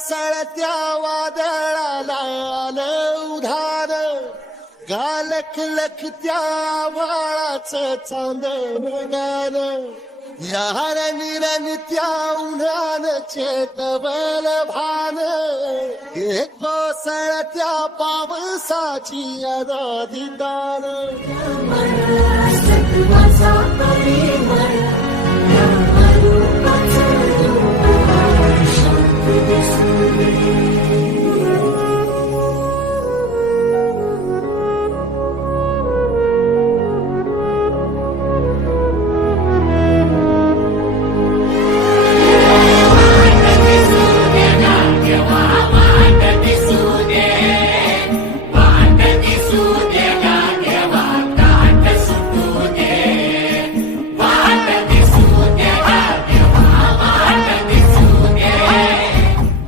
कोसळत्या वादळाला आलं उधार, गालख लखत्या वाळाचं चांदणगार, यार निरनित्या उन्हान चेतवल भान, हे कोसळत्या पावसाची अनादिदान. सत्वाचा परिमळ, या रूपाचं रूप शांत दिसू दे.